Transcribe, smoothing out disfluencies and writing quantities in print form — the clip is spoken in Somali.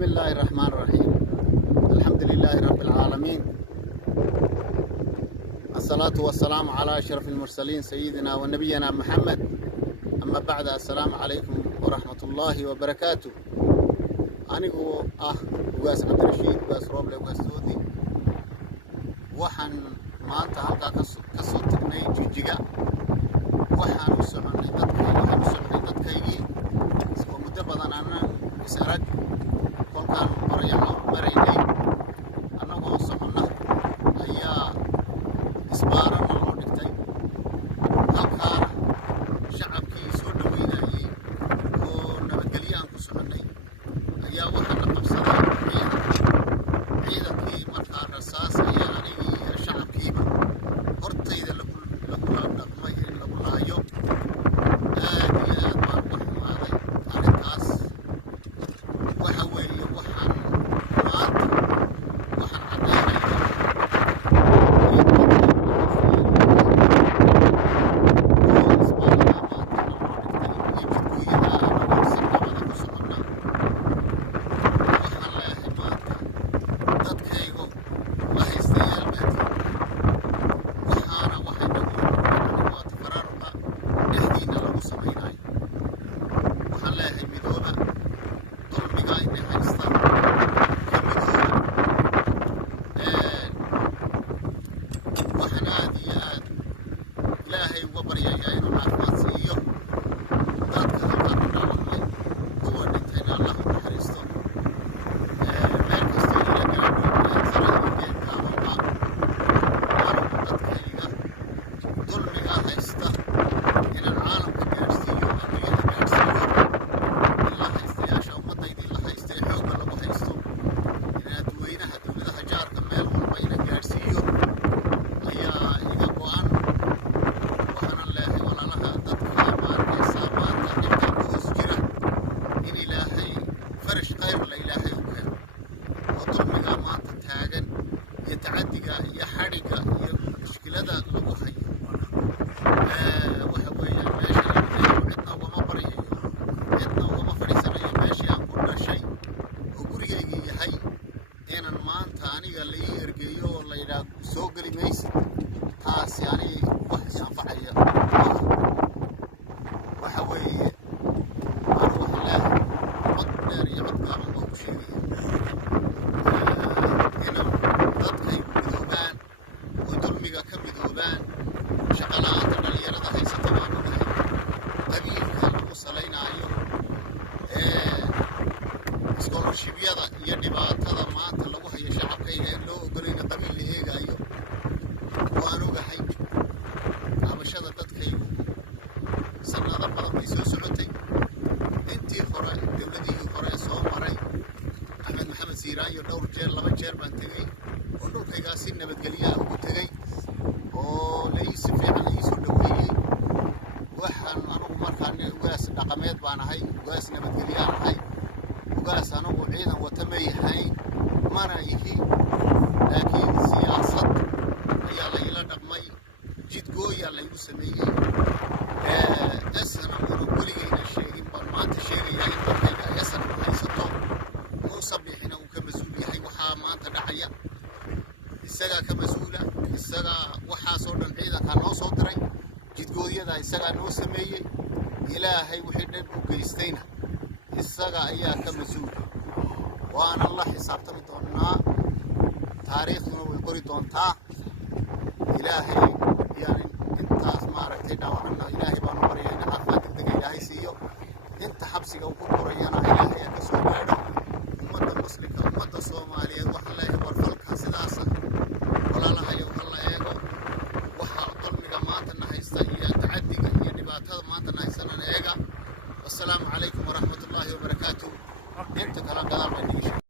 بسم الله الرحمن الرحيم. الحمد لله رب العالمين، الصلاة والسلام على أشرف المرسلين سيدنا ونبينا محمد. أما بعد، السلام عليكم ورحمة الله وبركاته. أنا وقاس عبد الرشيد وقاس روبلي وقاس سودي waxaan maanta halkaa ka soo tagnay Jigjiga. waxaan u soconay dadkaygii oo muddo badan aanan is arag. kolkaan maraynay annagoo soconna ayaa isbaaran loo dhigtay. halkaana shacabkii soo dhaweynayay oo nabadgelyo aan ku soconnay ayaa waxaa la qabsaday ciidankii. markaa rasaas ayaa anigii iyo shacabkiiba hortayda lagula dhaqmay in lagu laayo. aad iyo aad baan uga xumaaday arrintaas. waxa weeye waxaan caddaynayaa ilaahay uga baryayaa inuu caafimaad siiyo dadka halkaa ku dhaawacmay, kuwa dhintayna Allah u naxariisto. meel kastoo ila gaadho saraha geedkaabanba anigu dadkayga dulmiga haysta inaan caalamka gaadhsiiyo, adduunyada gaadhsiiyo. in la haystayaasha ummadayda in la haysto ee xoogga lagu haysto, in dadweynaha dowladaha jaarka meel walba ina gaadhsiiyo ayaa iga go'an. تعديها يا حركة يا مشكلة لو حي وهوية ماشي عدنا وما بري عدنا وما فريسنا يا ماشي عن كل شيء وقولي يجي حي أنا المان ثاني قال لي يرجعيه والله إذا سوق لي ميس تاس يعني واحد ينفعيه وهوية أروح له مقدر يعطى من شيء. shaqalaanta dhalinyarada haysata baan ogahay. qabiilka lagu salaynayo iskoolashibyada iyo dhibaatada maanta lagu hayo shacabkayga ee loo ogolayna qabiil la eegaayo waan ogahay. cabashada dadkaygu sanado badan bay soo socotay. intii hore dowladihii hore soo maray axmed maxamed siiraayo laba jeer baan tegey oo dhulkaygaa si nabadgelyaha ugu tegey oo si fiican ii soo dhaweeyey. waxaan anugu markaan ugaas dhaqameed baan ahay, ugaas nabadgelyaan ahay. ugaas anugu ciidan wata ma yahayn, mana ihi. laakiin siyaasad ayaa layla dhaqmay, jidgooyaa laygu sameeyey. esana anu weligayna sheegin baan maanta sheegayaa in dadkayga esana haysato. muuse bixina uu ka mas-uul yahay waxaa maanta dhacaya. isagaa ka mas-uula, isagaa waxaasoo dhan ciidankaa noo soo diray, jidgoodyada isagaa noo sameeyey. ilaahay wixii dhan u geystayna isaga ayaa ka mas-uula. waana la xisaabtami doonnaa, taariikhduna way qori doontaa. ilaahay